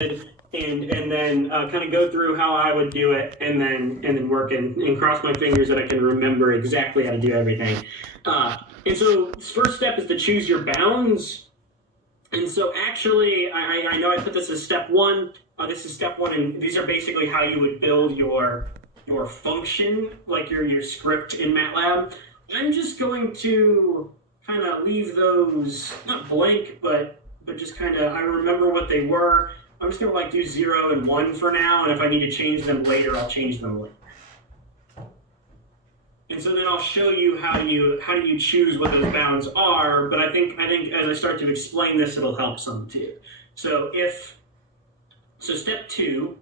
and then kind of go through how I would do it, and then work and cross my fingers that I can remember exactly how to do everything. And so first step is to choose your bounds. And so actually, I know I put this as step one. This is step one, and these are basically how you would build your function, like your script in Matlab. I'm just going to kind of leave those not blank, but just kind of I remember what they were. I'm just gonna like do 0 and 1 for now, and if I need to change them later, I'll change them later. And so then I'll show you how do you choose what those bounds are. But I think as I start to explain this, it'll help some too. So step 2.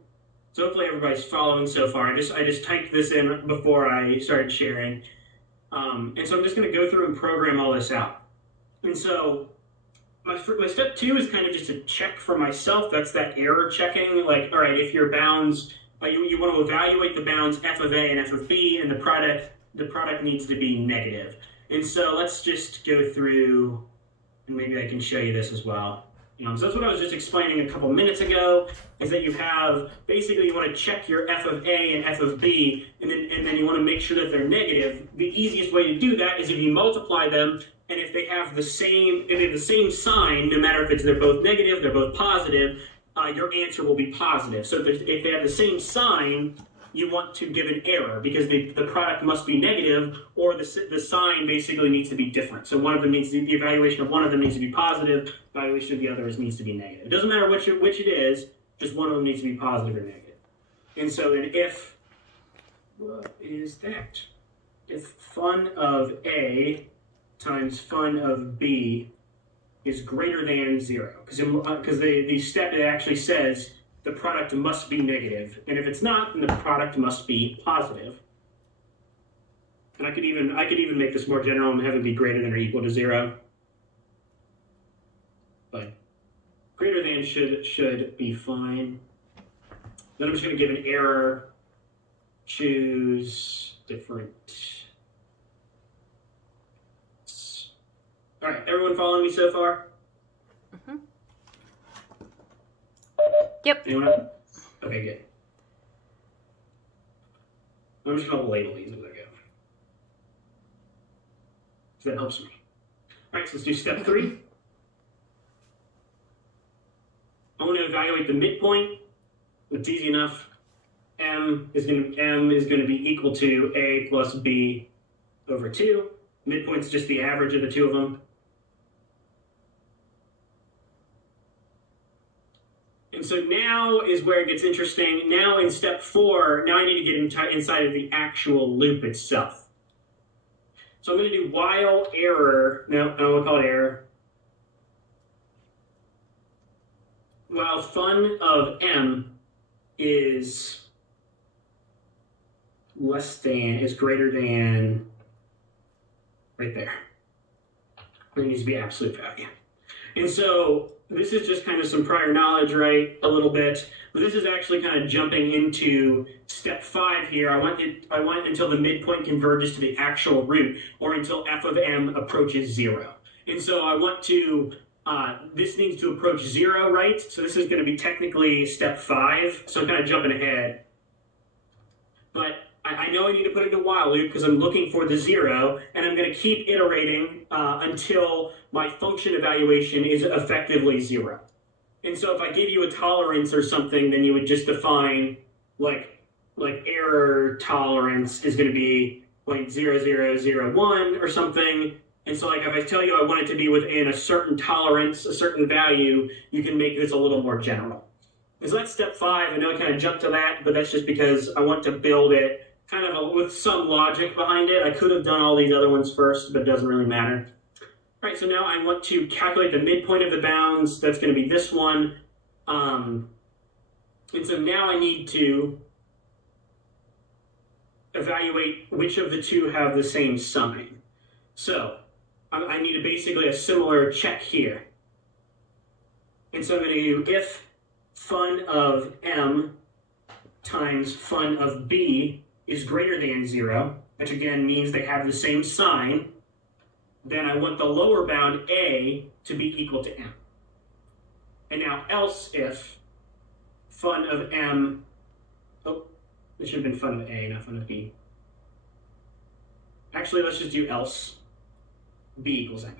So hopefully everybody's following so far. I just typed this in before I started sharing, and so I'm just going to go through and program all this out. And so my step 2 is kind of just a check for myself. That's that error checking. Like, all right, if your bounds, you want to evaluate the bounds f of a and f of b, and the product needs to be negative. And so let's just go through, and maybe I can show you this as well. So that's what I was just explaining a couple minutes ago, is that you have, basically you want to check your f of a and f of b, and then you want to make sure that they're negative. The easiest way to do that is if you multiply them, and if they have the same sign, no matter if they're both negative, they're both positive, your answer will be positive. So if they have the same sign, you want to give an error, because the product must be negative, or the sign basically needs to be different. So one of them the evaluation of one of them needs to be positive, the evaluation of the other needs to be negative. It doesn't matter which it is, just one of them needs to be positive or negative. And so then what is that? If fun of A times fun of B is greater than 0, because the step, it actually says the product must be negative, and if it's not, then the product must be positive. And I could even make this more general and have it be greater than or equal to 0. But greater than should be fine. Then I'm just going to give an error. Choose different. All right, everyone following me so far? Mm-hmm. Yep. Anyone else? Okay, good. I'm just going to label these as I go. So that helps me. All right, so let's do step 3. I want to evaluate the midpoint. It's easy enough. M is going to be equal to A plus B over 2. Midpoint's just the average of the two of them. And so now is where it gets interesting. Now in step 4, now I need to get inside of the actual loop itself. So I'm going to do while error. No, we'll call it error. While fun of M is greater than, right there. There needs to be absolute value. And so this is just kind of some prior knowledge, right? A little bit. But this is actually kind of jumping into step 5 here. I want until the midpoint converges to the actual root, or until f of m approaches 0. And so I want to, this needs to approach 0, right? So this is going to be technically step 5. So I'm kind of jumping ahead. But I know I need to put it in a while loop because I'm looking for the 0, and I'm going to keep iterating until my function evaluation is effectively 0. And so if I give you a tolerance or something, then you would just define like error tolerance is going to be like 0.0001 or something. And so like if I tell you I want it to be within a certain tolerance, a certain value, you can make this a little more general. And so that's step 5. I know I kind of jumped to that, but that's just because I want to build it kind of with some logic behind it. I could have done all these other ones first, but it doesn't really matter. All right, so now I want to calculate the midpoint of the bounds. That's going to be this one. And so now I need to evaluate which of the two have the same sign. So I need basically a similar check here. And so I'm going to do if fun of M times fun of B is greater than 0, which again means they have the same sign, then I want the lower bound A to be equal to M. And now else if fun of m. Oh, this should have been fun of a, not fun of b. Actually, let's just do else b equals m.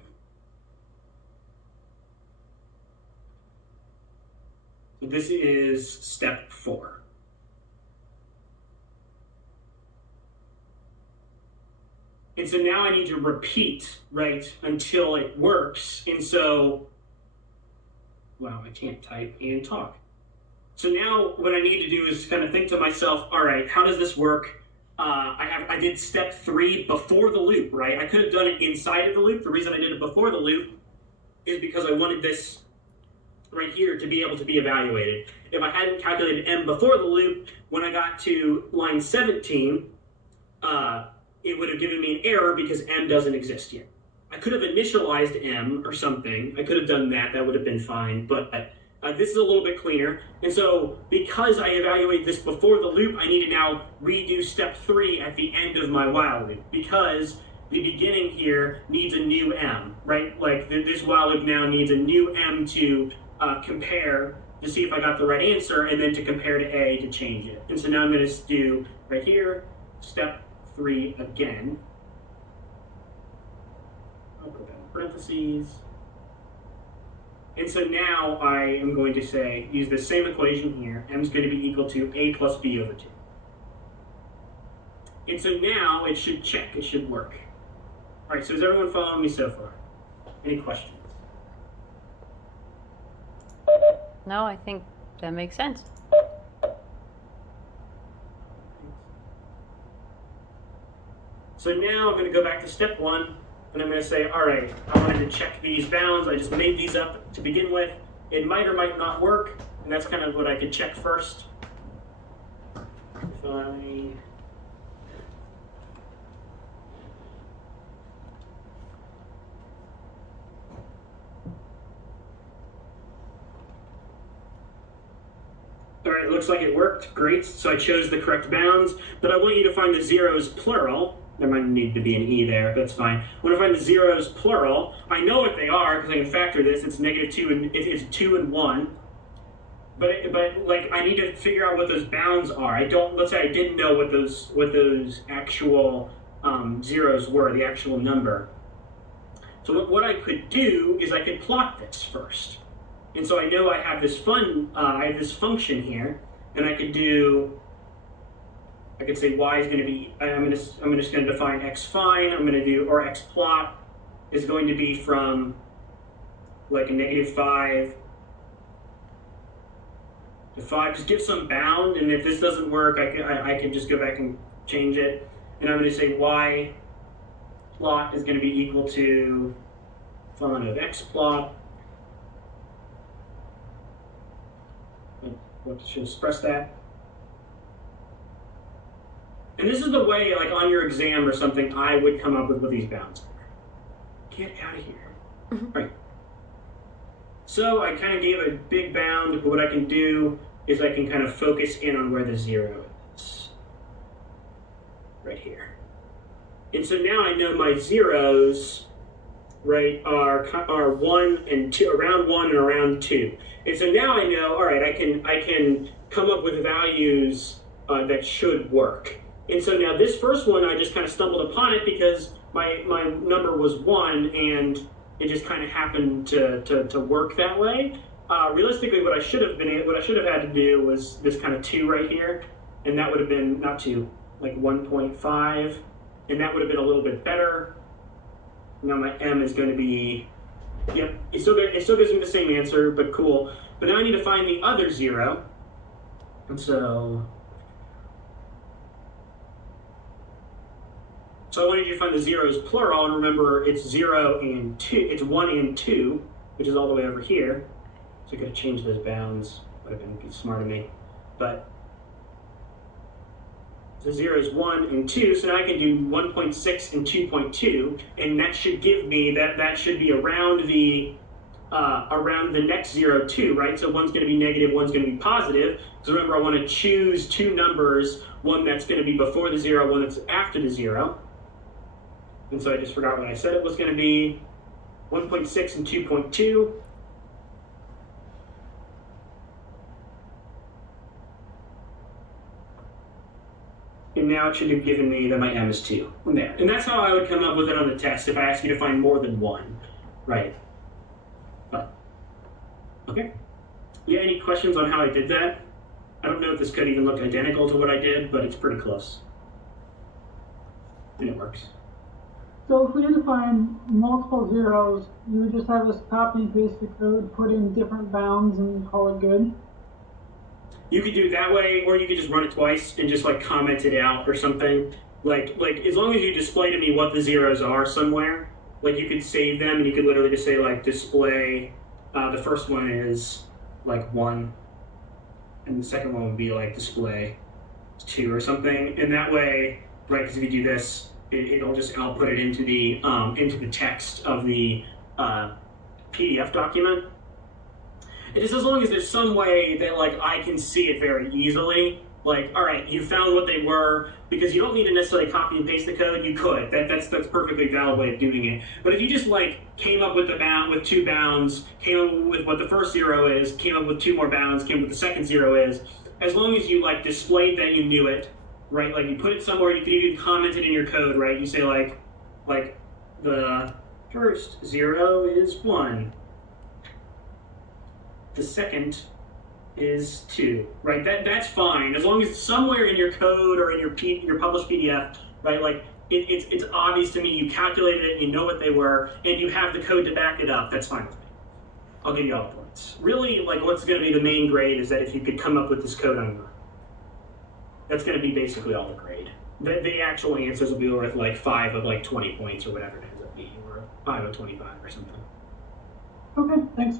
So this is step 4. And so now I need to repeat, right, until it works. And so, wow, I can't type and talk. So now what I need to do is kind of think to myself, all right, how does this work? I did step 3 before the loop, right? I could have done it inside of the loop. The reason I did it before the loop is because I wanted this right here to be able to be evaluated. If I hadn't calculated m before the loop, when I got to line 17, it would have given me an error because m doesn't exist yet. I could have initialized m or something. I could have done that. That would have been fine. But this is a little bit cleaner. And so because I evaluated this before the loop, I need to now redo step 3 at the end of my while loop because the beginning here needs a new m, right? Like this while loop now needs a new m to compare to see if I got the right answer and then to compare to a to change it. And so now I'm going to do right here, step 3 again. I'll put that in parentheses. And so now I am going to say, use the same equation here. M is going to be equal to a plus b over 2. And so now it should check, it should work. All right, so is everyone following me so far? Any questions? No, I think that makes sense. So now I'm going to go back to step 1, and I'm going to say, all right, I wanted to check these bounds. I just made these up to begin with. It might or might not work, and that's kind of what I could check first. If I... All right, it looks like it worked. Great. So I chose the correct bounds, but I want you to find the zeros plural. There might need to be an E there, that's fine. I want to find the zeros plural. I know what they are because I can factor this. It's -2 and it's 2 and 1. But like I need to figure out what those bounds are. Let's say I didn't know what those actual zeros were, the actual number. So what I could do is I could plot this first. And so I know I have this function here, and I could say y is going to be, I'm just going to define x fine, or x plot is going to be from like a -5 to 5. Just give some bound, and if this doesn't work, I can just go back and change it. And I'm going to say y plot is going to be equal to fun of x plot. What should express that? And this is the way, like on your exam or something, I would come up with what these bounds are. Get out of here. All right. So I kind of gave a big bound, but what I can do is I can kind of focus in on where the 0 is. Right here. And so now I know my zeros, right, are 1 and 2, around 1 and around 2. And so now I know, all right, I can come up with values that should work. And so now this first one, I just kind of stumbled upon it because my number was 1, and it just kind of happened to work that way. Realistically, what I should have had to do was this kind of 2 right here, and that would have been not 2, like 1.5, and that would have been a little bit better. Now my m is going to be, yep, it still gives me the same answer, but cool. But now I need to find the other 0, and so I wanted you to find the zeros plural, and remember it's 0 and 2, it's 1 and 2, which is all the way over here. So I could have changed those bounds, would have been smart of me. But the 0 is 1 and 2, so now I can do 1.6 and 2.2, and that should give me, that should be around the next 0, 2, right? So one's going to be negative, one's going to be positive. So remember, I want to choose 2 numbers, one that's going to be before the 0, one that's after the 0. And so I just forgot what I said it was going to be. 1.6 and 2.2. And now it should have given me that my M is 2. There. And that's how I would come up with it on the test if I asked you to find more than 1. Right. But, okay. Yeah, any questions on how I did that? I don't know if this could even look identical to what I did, but it's pretty close. And it works. So if we need to find multiple zeros, you would just have us copy and paste the code, put in different bounds, and call it good? You could do it that way, or you could just run it twice and just like comment it out or something. Like as long as you display to me what the zeros are somewhere, like you could save them and you could literally just say like display, the first one is like 1, and the second one would be like display 2 or something. And that way, right, because if you do this, it'll just output it into the text of the PDF document. And just as long as there's some way that like I can see it very easily, like, all right, you found what they were, because you don't need to necessarily copy and paste the code. You could. That's perfectly valid way of doing it. But if you just like came up with with 2 bounds, came up with what the first 0 is, came up with 2 more bounds, came up with the second 0 is, as long as you like displayed that you knew it, right? Like you put it somewhere, you can even comment it in your code, right? You say like the first 0 is 1. The second is 2, right? That's fine, as long as somewhere in your code or in your published PDF, right? Like it's obvious to me you calculated it, you know what they were, and you have the code to back it up. That's fine with me. I'll give you all the points. Really, like what's going to be the main grade is that if you could come up with this code on your own. That's going to be basically all the grade. The actual answers will be worth like 5 of like 20 points or whatever it ends up being, or 5 of 25 or something. Okay, thanks.